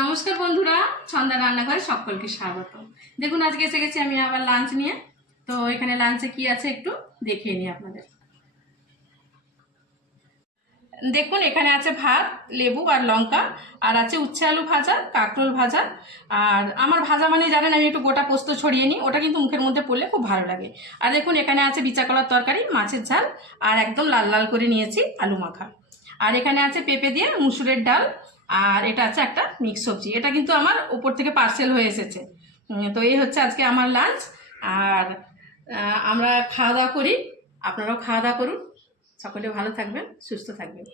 নমস্কার বন্ধুরা, ছন্দা রান্নাঘরে সকলকে স্বাগত। দেখুন আজকে এসে গেছি আমি আবার লাঞ্চ নিয়ে। তো এখানে লাঞ্চে কি আছে একটু দেখিয়ে নিই আপনাদের। দেখুন এখানে আছে ভাত, লেবু আর লঙ্কা, আর আছে উচ্ছে আলু ভাজা, কাঁকরোল ভাজা। আর আমার ভাজা মানে জানেন আমি একটু গোটা পোস্ত ছড়িয়ে নিই, ওটা কিন্তু মুখের মধ্যে পড়লে খুব ভালো লাগে। আর দেখুন এখানে আছে বিচা কলার তরকারি, মাছের ঝাল, আর একদম লাল লাল করে নিয়েছি আলু মাখা। আর এখানে আছে পেঁপে দিয়ে মুসুরের ডাল, আর এটা আছে একটা মিক্স সবজি। এটা কিন্তু আমার উপর থেকে পার্সেল হয়ে এসেছে। তো এই হচ্ছে আজকে আমার লাঞ্চ। আর আমরা খাওয়া দাওয়া করি, আপনারাও খাওয়া দাওয়া করুন। সকলে ভালো থাকবেন, সুস্থ থাকবেন।